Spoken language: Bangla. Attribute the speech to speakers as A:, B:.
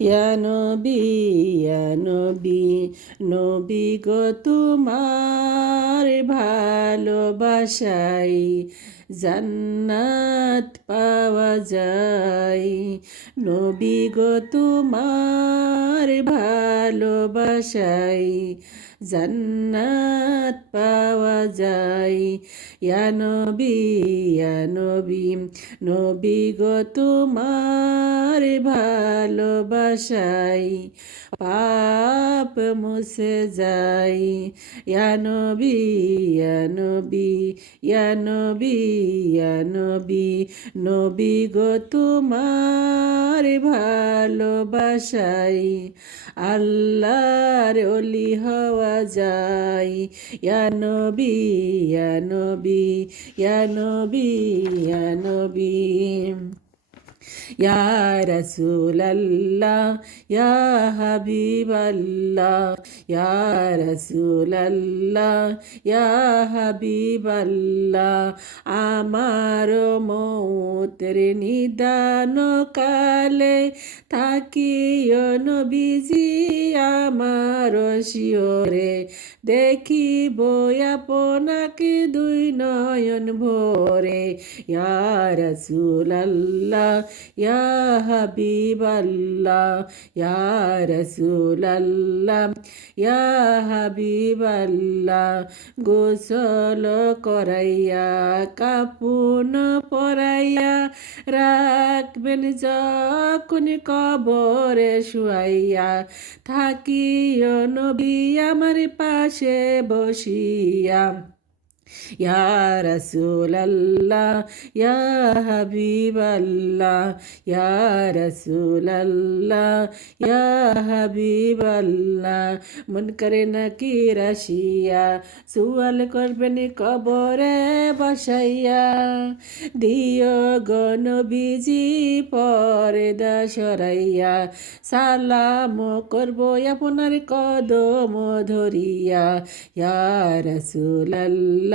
A: ইয়া নবী ইয়া নবী নবী গো তোমার ভালোবাসাই, জান্নাত পাওয়া যায়। নবী গো তোমার ভালোবাসাই, জান্নাত পাওয়া যায়। ইয়া নবী ইয়া নবী নবী গো তোমার ভালোবাসাই, পাপ মুছে যাই। ইয়া নবী ইয়া নবী ইয়া নবী গো তোমার ভালোবাসাই। আল্লাহর অলি হওয়া যায়। ইয়া নবী ইয়া নবী। ইয়া নবী ইয়া হাবিবাল্লাহ ইয়া রসুলাল্লাহ ইয়া হাবিবাল্লাহ আমার মৌতের নিদান কালে থাকিও নবীজি আমার শিওরে। দেখিব আপনাকে দুই নয়ন ভোরে। ইয়া ইয়া ইয়া ইয়া গোসল করাইয়া, কাপুন পরাইয়া, রাখবেন যখন কবরে শুয়াইয়া। থাকিও নবী আমার পাশে বসিয়া ইয়া রসুলাল্লাহ ইয়া হাবিবাল্লাহ ইয়া রসুলাল্লাহ ইয়া হাবিবাল্লাহ মন করে নাকি রাশিয়া সুয়াল করবেন কবরে বসাইয়া দিও গনবিজি পর্দা সরাইয়া সালাম করব আপনার কদম ধরিয়া ইয়া